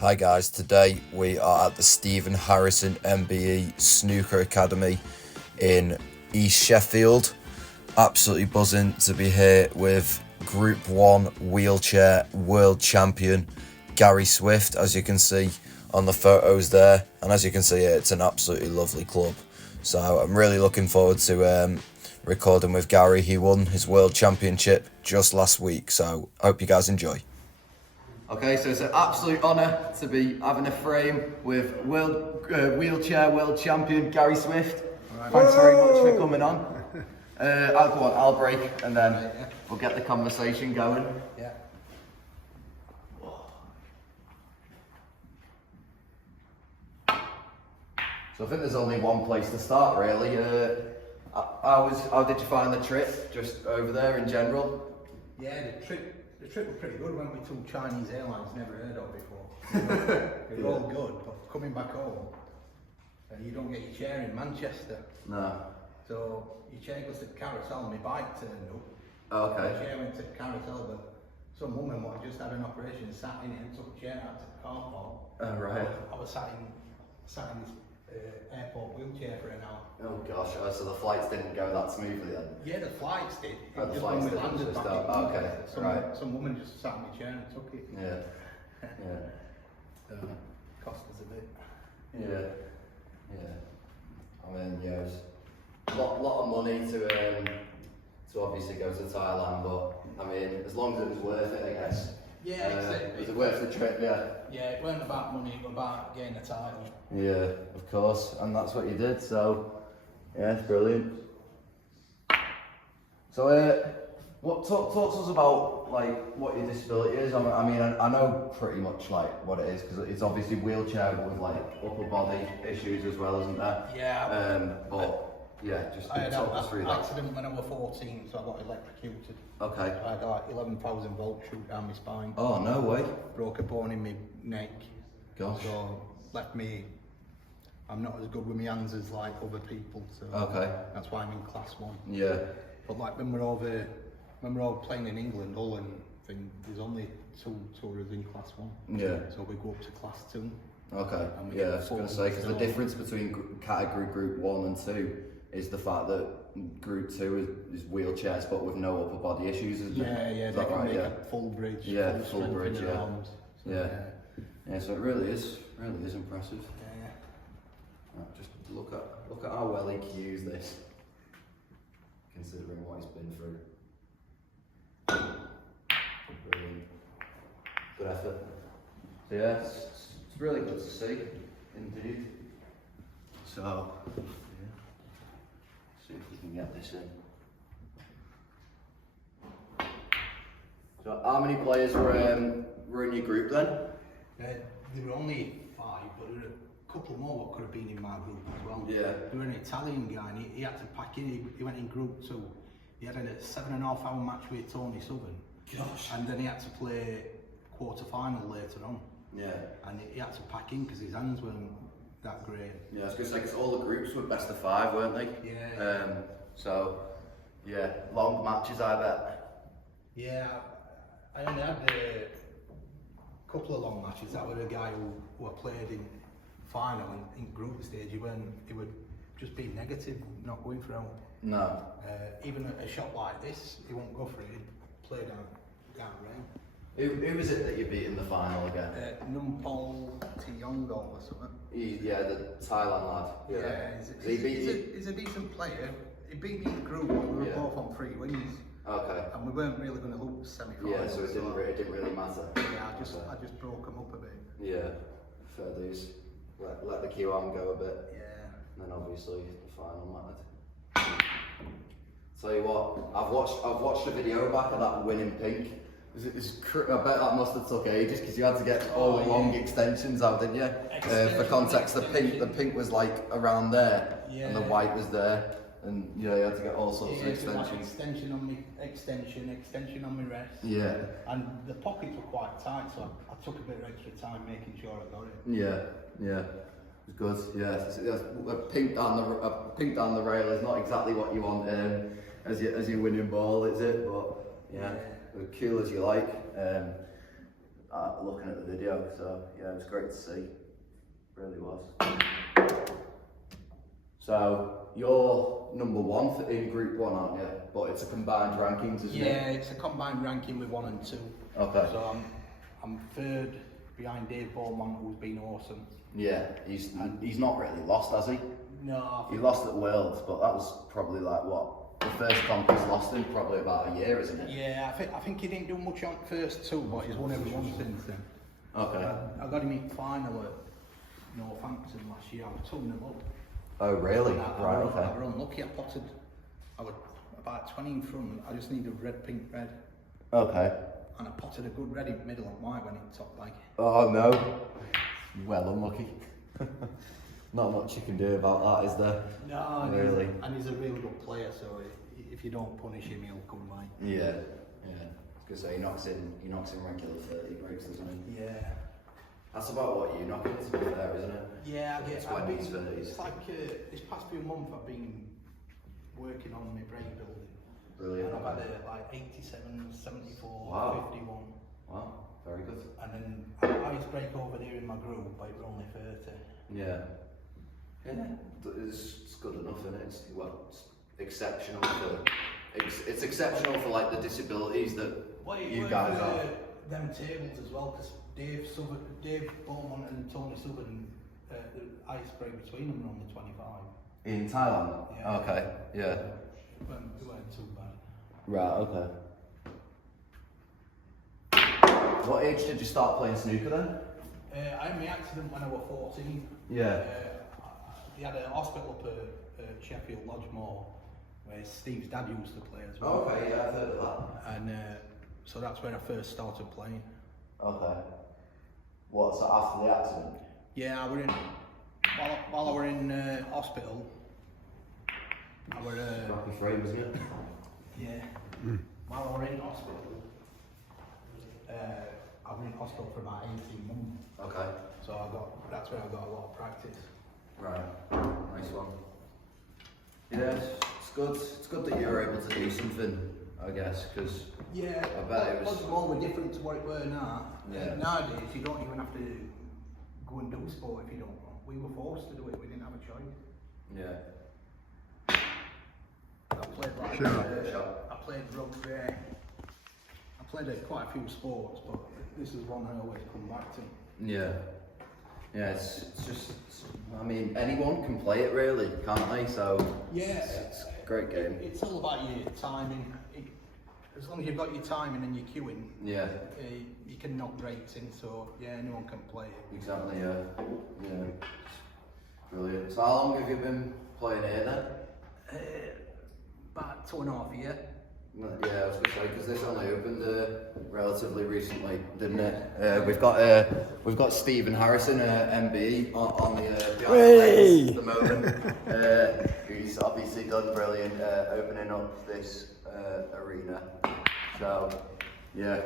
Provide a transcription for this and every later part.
Hi guys, today we are at the Stephen Harrison MBE Snooker Academy in East Sheffield. Absolutely buzzing to be here with Group 1 wheelchair world champion Gary Swift, as you can see on the photos there. And as you can see, it's an absolutely lovely club. So I'm really looking forward to recording with Gary. He won his world championship just last week, so I hope you guys enjoy. Okay, so it's an absolute honour to be having a frame with wheelchair world champion Gary Swift. Right. Thanks very much for coming on. I'll break and then we'll get the conversation going. Yeah. So I think there's only one place to start really. How did you find the trip, just over there in general? Yeah, the trip was pretty good. When we took Chinese airlines, never heard of before. It was all good, but coming back home, you don't get your chair in Manchester. No. So your chair goes to Carousel and my bike turned up. Oh, okay. The chair went to Carousel, but some woman what just had an operation sat in it and took the chair out to the car park. Oh, right. I was sat in this airport wheelchair for an hour. Oh gosh, so the flights didn't go that smoothly then? Yeah, the flights did. Oh, the just flights when we did, landed just back in okay, right. Some woman just sat in my chair and took it. Yeah, yeah. Cost us a bit. Yeah, yeah. I mean, yeah, it's a lot of money to obviously go to Thailand, but I mean, as long as it was worth it, I guess. Yeah, exactly. Was it worth the trip? Yeah. Yeah, it weren't about money, it was about getting a title. Yeah, of course, and that's what you did. So, yeah, it's brilliant. So, talk to us about like what your disability is. I mean, I know pretty much like what it is because it's obviously wheelchair with like upper body issues as well, isn't there? Yeah. But yeah, just I had talk us through an that. accident when I was 14, so I got electrocuted. Okay. I had like 11,000 volts shoot down my spine. Oh no way. Broke a bone in my neck. Gosh. So left me. I'm not as good with my hands as like other people, so okay. That's why I'm in class 1. Yeah. But like when we're all playing in England, Hull and thing, there's only 2 tours in class 1. Yeah. So we go up to class 2. Okay. Yeah, I was going to say because the difference between category group 1 and 2 is the fact that group 2 is wheelchairs but with no upper body issues, isn't it? Yeah, they can make a full bridge. Yeah, full bridge. In Yeah. arms, so Yeah. So it really is impressive. Yeah. Just look at how well he can use this, considering what he's been through. Brilliant. Good effort. So yeah, it's really good to see, indeed. So, yeah. See if we can get this in. So, how many players were in your group then? There were only 5, but there were a couple more that could have been in my group as well. Yeah. There was an Italian guy and he had to pack in, he went in group 2. He had a 7.5 hour match with Tony Southern. Gosh. And then he had to play quarter-final later on. Yeah. And he had to pack in because his hands weren't that great. Yeah, I was going to say, because all the groups were best of 5, weren't they? Yeah. So, yeah, long matches, I bet. Yeah, I only had a couple of long matches. That was a guy who I played in final in group stage. He would just be negative, not going for out. No. Even a shot like this, he won't go for it. He'd play down rain. Who was it that you beat in the final again? Numpol Tiongol or something. Yeah, the Thailand lad. Yeah, he's a decent player. He beat me in the group, but we were both on 3 wins. Okay. And we weren't really going to lose semi-final. Yeah, so it didn't really matter. Yeah, I just broke him up a bit. Yeah, fair dues. Let the Q arm go a bit. Yeah. And then obviously the final mattered. Tell you what, I've watched the video back of that win in pink. I bet that must have took ages because you had to get all the long extensions out, didn't you? For context, the pink was like around there, and the white was there, and you had to get all sorts of extensions. Like extension on my wrist. Yeah. And the pockets were quite tight, so I took a bit of extra time making sure I got it. Yeah. It was good. Yeah. A pink down the rail is not exactly what you want as your winning ball, is it? But yeah. As cool as you like. looking at the video. So yeah, it was great to see. It really was. So you're number 1 in Group 1, aren't you? But it's a combined rankings, isn't it? Yeah, it's a combined ranking with 1 and 2. Okay. So I'm 3rd behind Dave Beaumont, who's been awesome. Yeah, he's not really lost, has he? No. He lost at Worlds, but that was probably like what? The first comp he's lost in probably about a year, isn't it? Yeah, I think he didn't do much on first 2, but he's won every one since then. Okay. I got him in final at Northampton last year. I was 2-0 up. Oh really? I was unlucky. I was about 20 in front. I just needed red, pink, red. Okay. And I potted a good red in middle and white when it top like. Oh no. Well unlucky. Not much you can do about that, is there? No, really. And he's a really good player, so if you don't punish him, he'll come by. Yeah. I was gonna say he knocks in regular 30 breaks, doesn't he? Yeah. That's about what you knock in, to be fair, isn't it? Yeah, I get. 20s, 30s. It's like this past few months I've been working on my break building. Brilliant. And I've had like 87, 74, Wow. 51. Wow, very good. And then I highest break over there in my group, but we're only 30. Yeah. It's good enough, isn't it? It's exceptional for it's exceptional for like the disabilities that you guys have. Them tables as well, because Dave Beaumont and Tony Southern, the ice break between them were only 25. In Thailand? Yeah. Okay, yeah. It weren't too bad. Right, okay. What age did you start playing snooker then? I had my accident when I was 14. Yeah. He had a hospital up at Sheffield Lodgemore, where Steve's dad used to play as well. Okay, yeah, I've heard of that. And so that's when I first started playing. Okay. What, so after the accident? Yeah, I were in while I were in hospital. I were Rocky frame, wasn't it? yeah. While I were in hospital, I was in hospital for about 18 months. Okay. So that's where I got a lot of practice. Right. Nice one. Yeah, it's good. It's good that you were able to do something, I guess, because yeah, I bet it was more different to what it were now. Yeah. Nowadays, you don't even have to go and do sport if you don't want. We were forced to do it. We didn't have a choice. Yeah. I played like I played rugby. I played quite a few sports, but this is one I always come back to. Yeah. Yeah, it's just, I mean, anyone can play it really, can't they? So, yeah, it's a great game. It's all about your timing. As long as you've got your timing and your cueing, Yeah. You can knock breaks in, so yeah, anyone can play it. Exactly, yeah. Yeah. Brilliant. So how long have you been playing here then? About 2.5 years. Yeah, I was going to say, because this only opened relatively recently, didn't it? We've got Stephen Harrison, MBE, on the behind the moment. He's obviously done brilliant opening up this arena. So, yeah,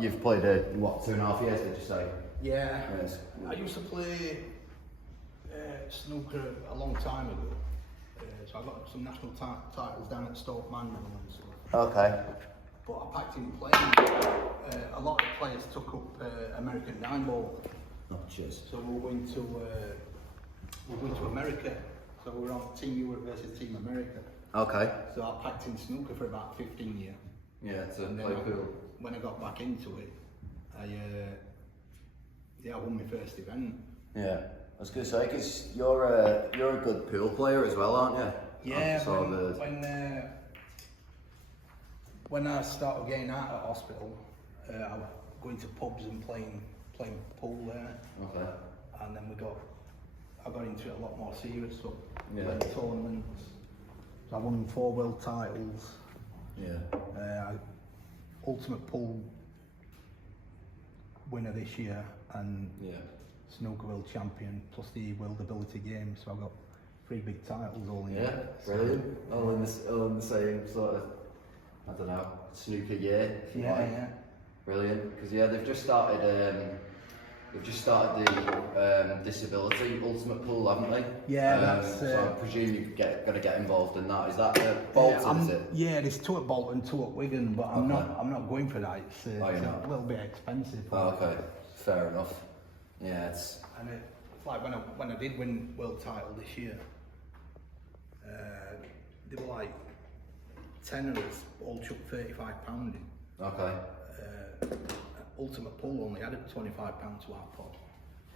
you've played what, 2.5 years, did you say? Yeah. Yes. I used to play snooker a long time ago. So I got some national titles down at Stoke Mandeville and stuff. Okay. But I packed in playing. A lot of players took up American nine ball. Oh, cheers. So we're going to America. So we're on Team Europe versus Team America. Okay. So I packed in snooker for about 15 years. Yeah, to And play then pool. when I got back into it, I won my first event. Yeah. I was going to say, because you're a good pool player as well, aren't you? Yeah, when I started getting out of hospital, I was going to pubs and playing pool there. Okay. And then I got into it a lot more serious, so Yeah. playing tournaments. So I won 4 world titles. Yeah. Ultimate pool winner this year, and Yeah. snooker world champion, plus the World Ability Games. So I've got 3 big titles all in. Yeah, brilliant. All in the same sort of, I don't know, snooker year. If you like. Yeah. Brilliant. Because yeah, they've just started just started the disability ultimate pool, haven't they? Yeah, that's. So I presume you're going to get involved in that. Is that Bolton? Is it? Yeah, there's two at Bolton, two at Wigan, but I'm not going for that. It's, it's a little bit expensive. Oh, okay, fair enough. Yeah, it's. And it's like when I did win world title this year, they were like tenors all chucked £35 in. Okay. Ultimate pool only added £25 to our pot.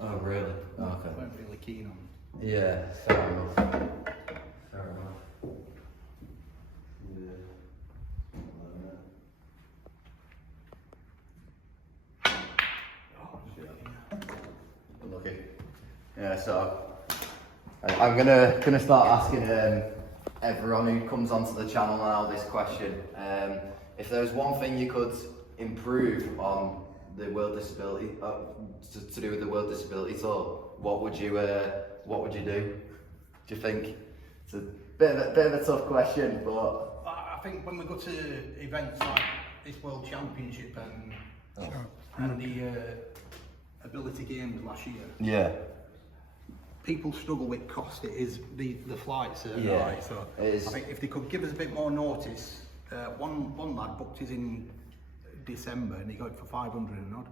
Oh really? Okay. I weren't really keen on. Yeah, fair enough. Fair enough. Yeah. Lucky. Yeah, so I'm gonna start asking everyone who comes onto the channel now this question. If there was one thing you could improve on the World Disability to do with the World Disability Tour, what would you do? Do you think it's a bit of a tough question, but I think when we go to events like this World Championship and the Ability Games last year, yeah, people struggle with cost. It is the flights are right. So it is. I think if they could give us a bit more notice. One lad booked his in December and he got it for 500 and odd.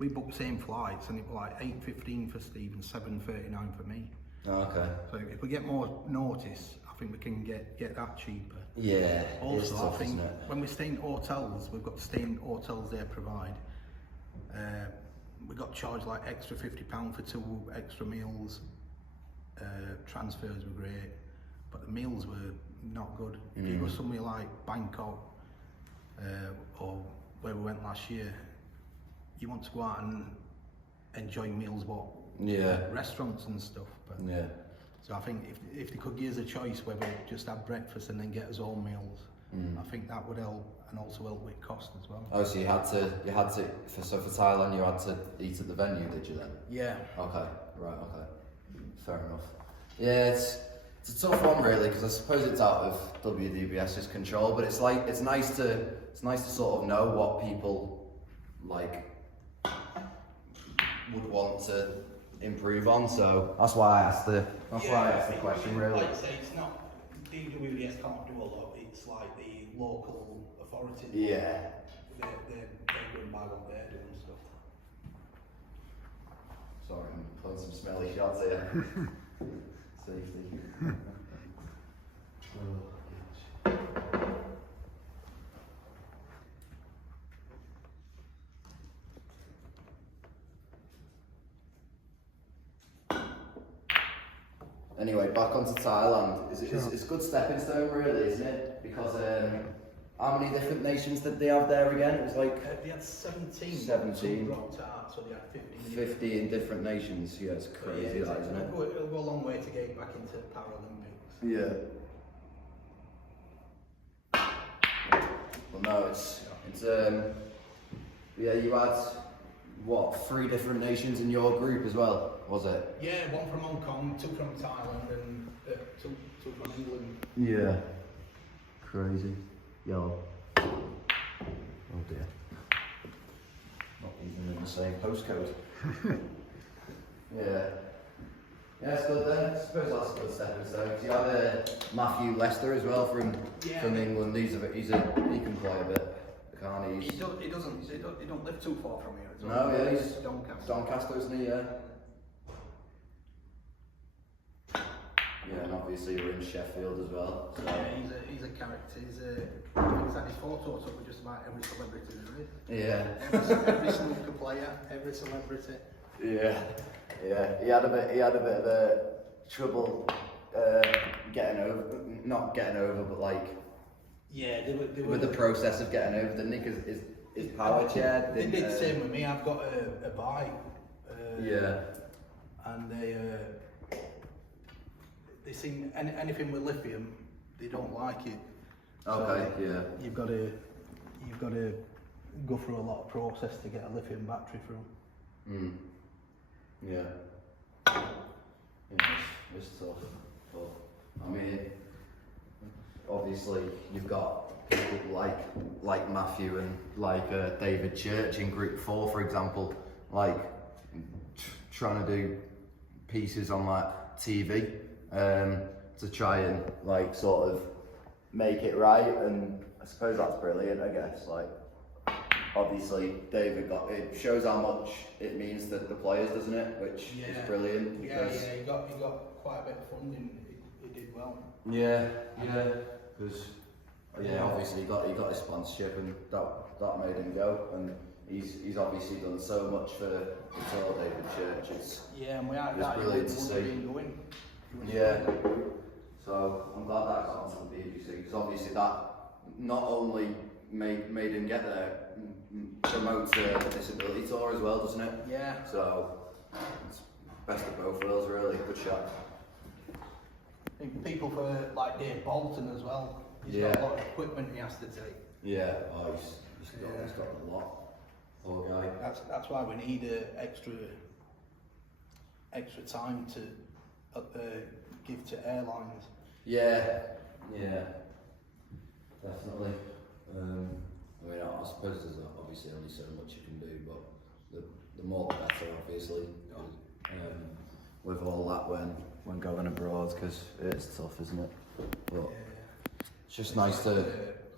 We booked the same flights and it was like 8.15 for Steve and 7.39 for me. Oh, okay. So if we get more notice, I think we can get that cheaper. Yeah. Also, tough, I think isn't it? when we stay in hotels, we've got to stay in hotels they provide. We got charged like extra £50 for 2 extra meals. Transfers were great, but the meals were not good. If you go somewhere like Bangkok or where we went last year, you want to go out and enjoy meals, restaurants and stuff. But Yeah. so I think if they could give us a choice where we just have breakfast and then get us all meals, I think that would help and also help with cost as well. Oh, so you had to for Thailand you had to eat at the venue, did you then? Yeah. Okay, right, okay, fair enough. Yeah, it's a tough one really, because I suppose it's out of WDBS's control, but it's nice to sort of know what people like would want to improve on. So that's why I asked the question really. Like I say, it's not WDBS can't do a lot. It's like the local authorities. Yeah. They're going by what they're doing and stuff. Sorry, I'm pulling some smelly shots here. Safety. Anyway, back onto Thailand. It's a good stepping stone, really, isn't it? Because how many different nations did they have there again? It was like they had 17. 17. Dropped out, so they had 15. 50 in different nations. Yeah, it's crazy, that, isn't it? It'll go a long way to get back into Paralympics. Yeah. Well, no, it's yeah. You had what, 3 different nations in your group as well, was it? Yeah, 1 from Hong Kong, 2 from Thailand, and 2 from England. Yeah. Crazy. Yo. Oh dear. Not even in the same postcode. Yeah. Yeah, it's good then. I suppose that's a good stepping stone. You had Matthew Lester as well from England. He can play a bit. Can't he? He don't live too far from here. No, yeah, he's Doncaster. Doncaster, isn't he? Yeah. Yeah, and obviously you're in Sheffield as well. So. Yeah, he's a character. He's had his photos up with just about every celebrity there is. Yeah. Every snooker player, every celebrity. Yeah. Yeah. He had a bit of a trouble not getting over, but like. Yeah, they were with the process of getting over, didn't he? Because his power chair. They did the same with me. I've got a bike. Yeah. And they seem anything with lithium, they don't like it. Okay. So yeah. You've got to go through a lot of process to get a lithium battery through. Yeah. It's tough. But I mean, obviously you've got people like Matthew and like David Church in Group 4, for example. Like, trying to do pieces on like TV to try and like sort of make it right, and I suppose that's brilliant. I guess like obviously David it shows how much it means to the players, doesn't it? Which is brilliant. Because he got quite a bit of funding. He did well. Yeah, because obviously he got his sponsorship, and that made him go, and he's obviously done so much for the Tour, David Church. It's brilliant to see. Yeah. So I'm glad that got onto the BBC, because obviously that not only made him get there, promotes the disability tour as well, doesn't it? Yeah. So it's best of both worlds, really. Good shot. I think people for like Dave Bolton as well. He's got a lot of equipment he has to take. Yeah. Oh, he's got a lot. Poor guy. That's why we need extra time to give to airlines. Yeah, definitely. I mean, I suppose there's obviously only so much you can do, but the more the better, obviously. With all that when going abroad, because it's tough, isn't it? But it's just nice to.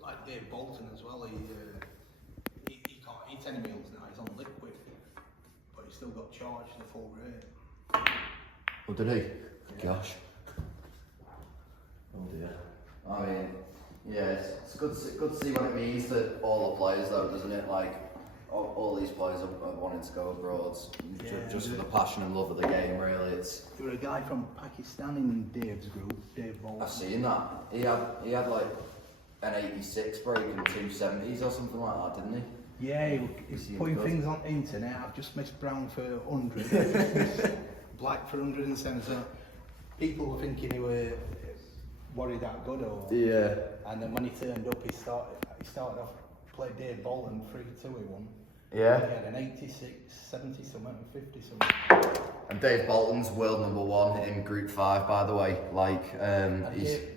Like Dave Bolton as well. He can't eat any meals now. He's on liquid, but he still got charged the full rate. Oh, did he? Gosh. Oh dear. I mean, yeah, it's good to see what it means to all the players, though, doesn't it? Like, all these players are wanting to go abroad just for the passion and love of the game, really. There was a guy from Pakistan in Dave's group, Dave Bolton. I've seen that. He had like an 86 break and 270s or something like that, didn't he? Yeah, he's putting things on the internet. I've just missed Brown for 100, Black for 107. So people were thinking he were worried that good, or and then when he turned up, he started off played Dave Bolton 3-2 he won. Yeah. He had an 86, 70 something, and 50 something. And Dave Bolton's world #1 in Group 5, by the way. Like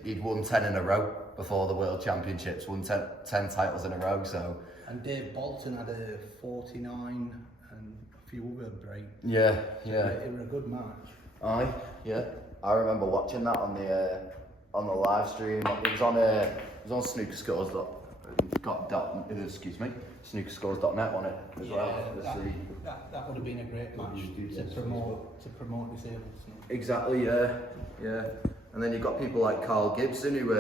he'd won 10 in a row before the World Championships, won 10 titles in a row. So. And Dave Bolton had a 49 and a few other breaks. Yeah. It was a good match. Aye, yeah. I remember watching that on the live stream. It was on Snooker Scores snookerscores.net on it as well. That would have been a great match to promote disabled snooker. Exactly, yeah. And then you've got people like Carl Gibson, who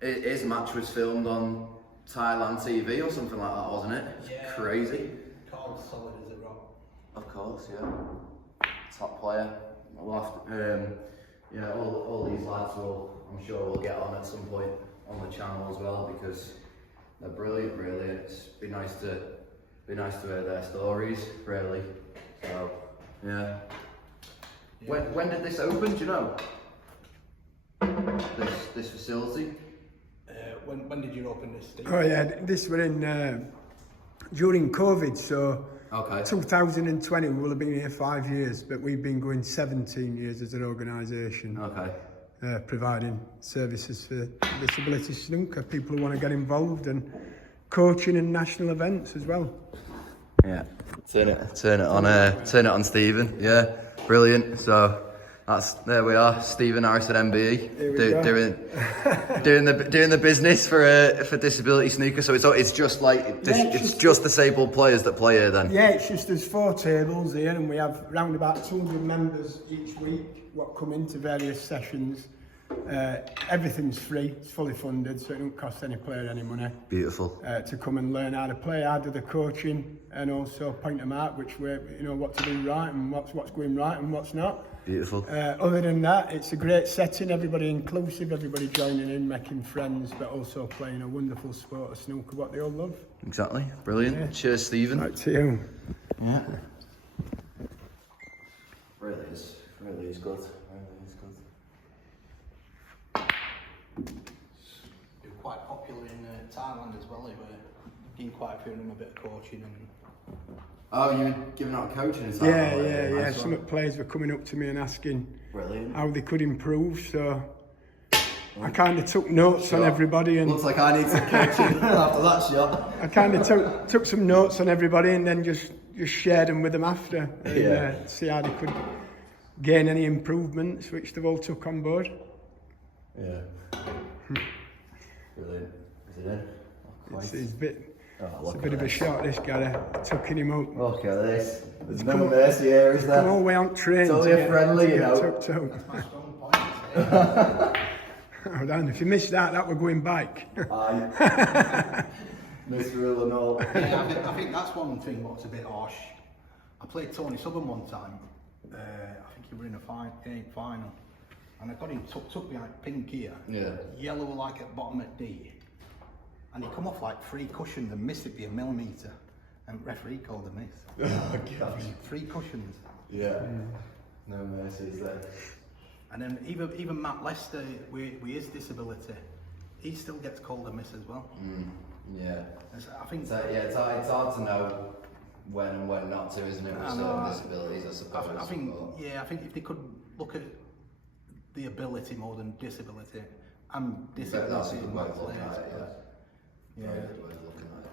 his match was filmed on Thailand TV or something like that, wasn't it? Yeah. Crazy. Carl's solid as a rock. Of course, yeah. Top player. We'll have to, all these lads I'm sure will get on at some point on the channel as well, because they're brilliant, really. It's been nice to hear their stories, really. So, yeah. When did this open? Do you know? This facility. When did you open this, Steve? Oh yeah, this were in during COVID, so. Okay. 2020, we will have been here 5 years, but we've been going 17 years as an organisation. Okay. Providing services for disability snooker, people who want to get involved, and coaching and national events as well. Yeah. Turn it on, Stephen. Yeah, brilliant. So there we are, Stephen Harrison MBE, doing the business for disability snooker. So it's just like it's just disabled players that play here then. Yeah, it's just there's 4 tables here, and we have around about 200 members each week what come into various sessions. Everything's free, it's fully funded, so it don't cost any player any money. Beautiful. To come and learn how to play, how to do the coaching, and also point them out which way, what to do right and what's going right and what's not. Beautiful. Other than that, it's a great setting, everybody inclusive, everybody joining in, making friends, but also playing a wonderful sport of snooker, what they all love. Exactly, brilliant. Yeah. Cheers, Stephen. Right to you. Yeah. Really is good. They're quite popular in Thailand as well. They were giving quite a few of them a bit of coaching and. Oh, you were giving out coaching and stuff? Yeah. Some players were coming up to me and asking how they could improve. So I kind of took notes on everybody, and looks like I need some coaching after that shot. I kind of took some notes on everybody, and then just just shared them with them after and see how they could gain any improvements, which they've all took on board. Yeah. Brilliant. Is it in? It's a bit of a this. shot, this guy, tucking him up. Look at this. There's no mercy here, is there? Come all the way on train. It's only a friendly, you know. Tucked out. That's my strong point. Oh, Dan, if you missed that we're going back. Aye. Mr. Rule and all. Yeah, I think that's one thing what's a bit harsh. I played Tony Southern one time. I think he were in a final. And I got him tucked up behind pink here. Yeah. Yellow like at bottom at D. And he come off like 3 cushions and missed it by a millimetre. And referee called a miss. Oh, gosh. 3 cushions. Yeah. No mercies there. And then even Matt Lester with his disability, he still gets called a miss as well. Yeah. I think So, yeah, it's hard to know when and when not to, isn't it, with certain disabilities, I suppose. I think if they could look at the ability more than disability, and disability That's a in good my way of looking players. at it, yeah. Yeah. Very good way of looking at it.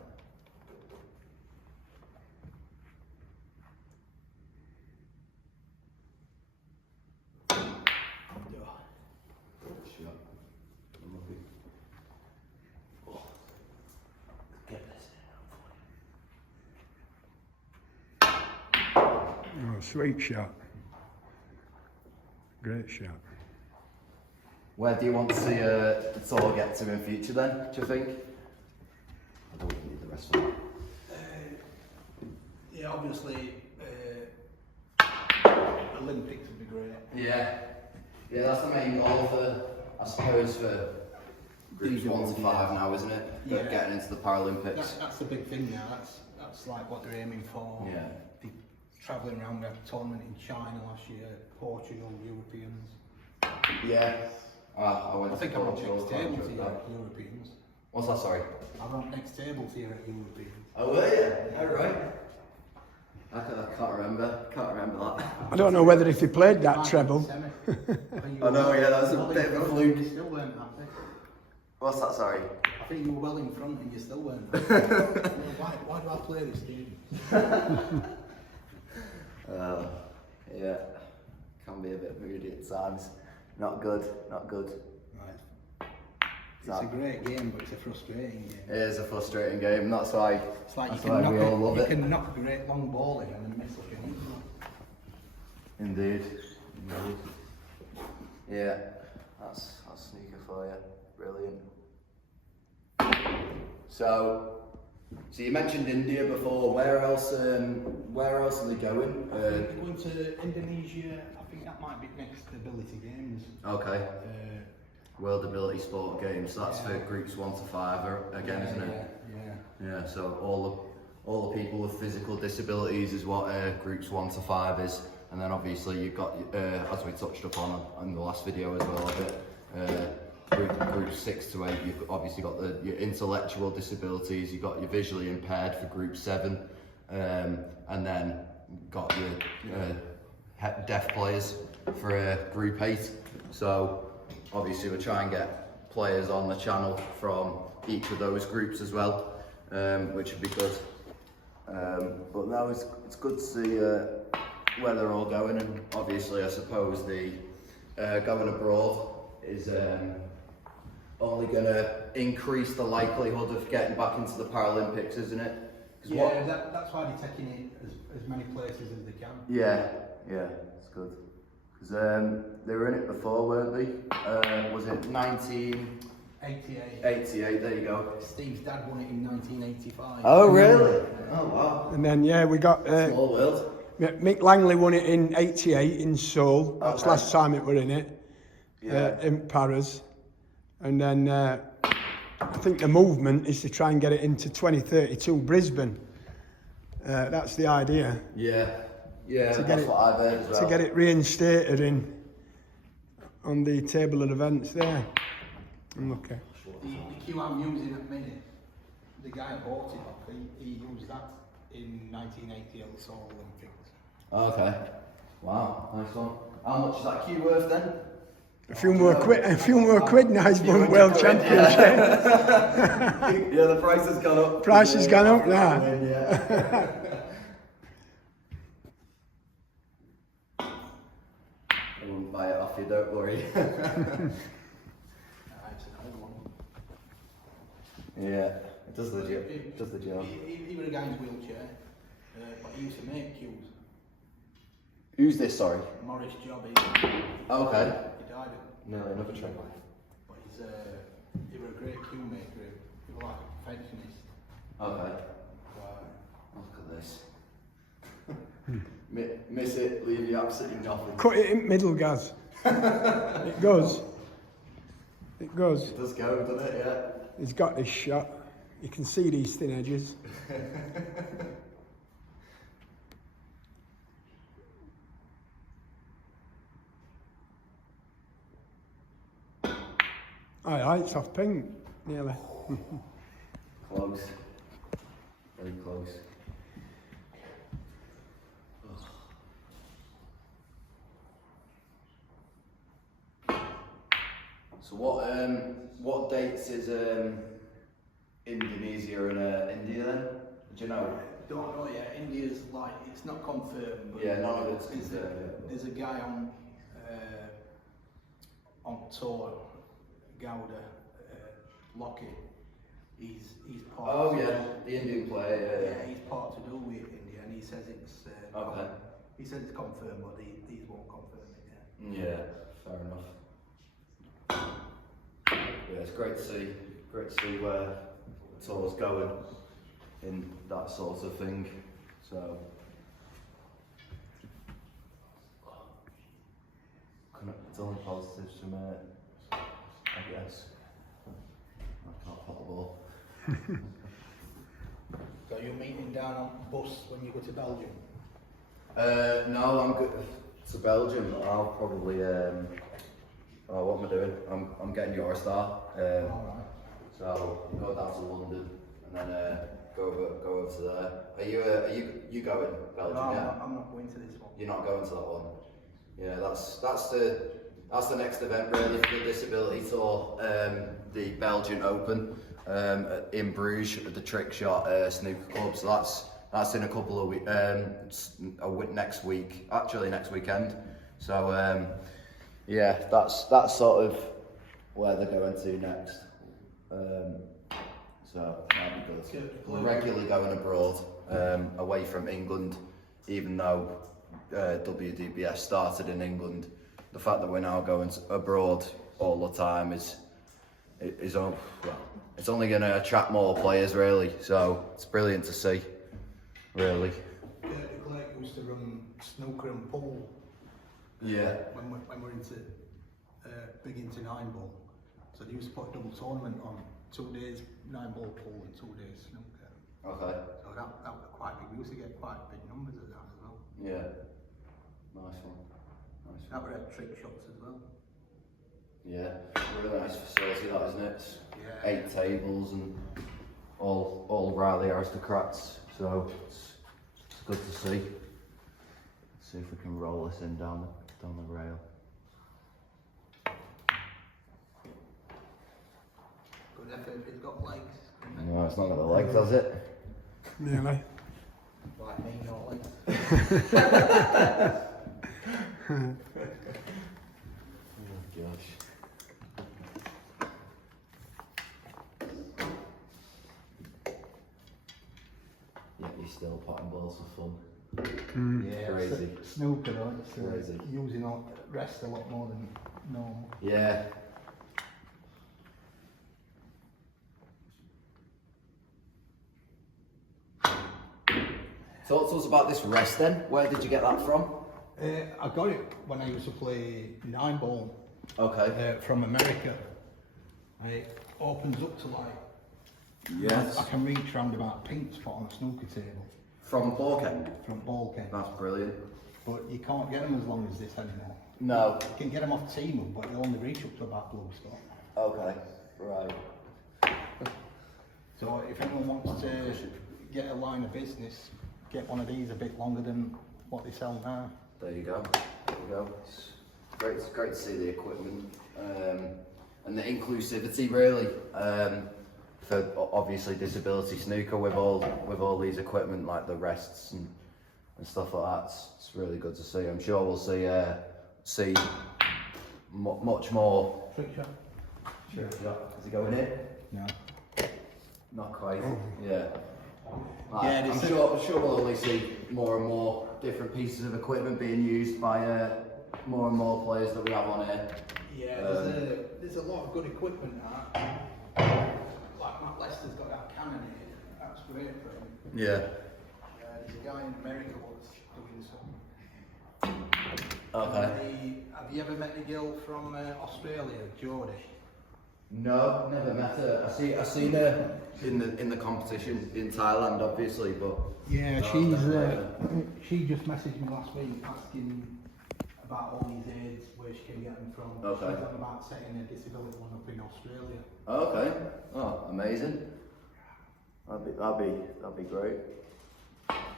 Shot. Unlucky. Oh. Get this in. Oh, sweet shot. Great shot. Where do you want to see the tour get to in future then, do you think? I don't even need the rest of it. Yeah, obviously, Olympics would be great. Yeah. Yeah, that's the main goal for, I suppose, for groups 1 to 5 now, isn't it? Yeah. Getting into the Paralympics. That's the big thing now. That's like what they're aiming for. Yeah. They travelling around. We had a tournament in China last year, Portugal, Europeans. Yeah. I went I think to I'm on Portugal. next table to you at Europeans. What's that, sorry? I'm on next table to you at Europeans. Oh, were you? Oh, right. I can't remember that. I don't know whether if he played that treble. I know, yeah, that was a bit of a fluke. You still weren't happy. What's that, sorry? I think you were well in front and you still weren't happy. Why do I play this game? Yeah, can be a bit moody at times. Not good. Right. It's a great game, but it's a frustrating game. It is a frustrating game, that's why, It's like that's you why can, we all love you it. can knock a great long ball in and then miss like an Indeed. Yeah, that's snooker for you. Brilliant. So you mentioned India before. Where else are they going? Going to Indonesia, I think that might be next to Ability Games. Okay. World Ability Sport Games. So that's for groups 1 to 5 again, isn't it? Yeah. So all the people with physical disabilities is what groups 1 to 5 is, and then obviously you've got, as we touched upon in the last video as well, groups 6 to 8. You've obviously got your intellectual disabilities. You've got your visually impaired for group 7, and then got your deaf players for group 8. So obviously we'll try and get players on the channel from each of those groups as well, which would be good. But no, it's good to see where they're all going, and obviously I suppose the going abroad is only going to increase the likelihood of getting back into the Paralympics, isn't it? Yeah, that's why they're taking it as many places as they can. Yeah, it's good. Because they were in it before, weren't they? Was it 1988? 88, there you go. Steve's dad won it in 1985. Oh, really? Oh, wow. And then, we got... Small world. Mick Langley won it in 88 in Seoul. That's Okay. last time it were in it. Yeah. In Paris. And then I think the movement is to try and get it into 2032 Brisbane. That's the idea. Yeah, that's what I've heard as well. To get it reinstated on the table of events there. Okay. The queue I'm using at the minute, the guy who bought it off, he used that in 1980 at the Seoul Olympics. Okay. Wow, nice one. How much is that queue worth then? A few more quid now, he's won World Championship. Yeah, the price has gone up. Price has gone up now. Yeah. He won't buy it off you, don't worry. It's an old one. Yeah, it does the job. It does the job. He was a guy in his wheelchair, but he used to make cues. Who's this, sorry? Morris Job. Oh, okay. He died. No, another trick. But he was a great cue maker. He was like a perfectionist. Okay. Right. Look at this. Miss it, leave you absolutely nothing. Cut it in middle, Gaz. It goes. It goes. It does go, doesn't it? Yeah. He's got this shot. You can see these thin edges. Aye, it's off pink, nearly. Close. Very close. So what dates is Indonesia and India then? Do you know? Don't know yet. India's like, it's not confirmed. But Yeah, none of it's confirmed. There's a guy on tour, Gowda, Lockett. He's part. Oh yeah, the Indian player. Yeah, he's part to do with India, and he says it's. Okay. He says it's confirmed, but these won't confirm it yet. Yeah, fair enough. Yeah, it's great to see where the tour's going in that sort of thing. So, it's only positives from it, I guess. I can't put the ball. So you're meeting down on bus when you go to Belgium? No, I'm good to Belgium. I'll probably. What am I doing? I'm getting Eurostar. Alright. So go down to London and then go over to there. Are you going Belgium? No, Yeah. I'm not going to this one. You're not going to that one. Yeah, that's the next event really for the disability tour. The Belgian Open in Bruges at the Trick Shot Snooker Club. So that's in a couple of weeks. Next week, actually next weekend. So yeah, that's sort of where they're going to next. So that'd be good. We're regularly going abroad, away from England, even though WDBS started in England. The fact that we're now going abroad all the time is it's only going to attract more players really. So it's brilliant to see, really. Blake used to run snooker and pool. Yeah. When we're into big into 9-ball, so they used to put a double tournament on, 2 days 9-ball pool and 2 days snooker. Okay. So that was quite big. We used to get quite big numbers of that as well. Yeah. Nice one. That were at Trick Shots as well. Yeah, really nice facility that, isn't it? Yeah. 8 tables and all Riley aristocrats, so it's good to see. Let's see if we can roll this in down the rail. Good effort if it's got legs. No, it's not got the legs, has it? Nearly. Like me, no legs. Oh gosh. Yeah, you're still potting balls for fun. Yeah, Crazy. Snooker though, it's Crazy. using all rest a lot more than normal. Yeah. Talk to us about this rest then. Where did you get that from? I got it when I used to play 9-ball Okay. from America. It opens up to like, Yes. I can reach round about a pink spot on a snooker table From Borken. from ball game. That's brilliant. But you can't get them as long as this anymore. No. You can get them off Temu, but you only reach up to about blue spot. Okay. Right. So if anyone wants to get a line of business, get one of these a bit longer than what they sell now. There you go. There you go. It's great to see the equipment and the inclusivity really for obviously disability snooker with all these equipment like the rests and stuff like that. It's really good to see. I'm sure we'll see see much more. Trick shot. Trick shot. Is he going in? No. Not quite. Yeah. Yeah, I'm sure we'll only see more and more different pieces of equipment being used by more and more players that we have on here. Yeah, there's a lot of good equipment now. Like Matt Lester's got that cannon here. That's great for him. Yeah. There's a guy in America who's doing some. Okay. Have you ever met a girl from Australia, Jodie? No, never met her. I seen her in the competition in Thailand, obviously, but Yeah, no, she just messaged me last week asking about all these aids, where she can get them from. Okay. She's on about setting a disability one up in Australia. Okay. Oh, amazing. That'd be great.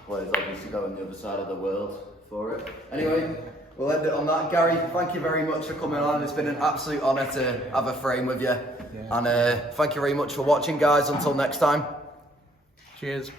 Players obviously go on the other side of the world for it. Anyway, we'll end it on that. Gary, thank you very much for coming on. It's been an absolute honour to have a frame with you. Yeah. And thank you very much for watching, guys. Until next time. Cheers.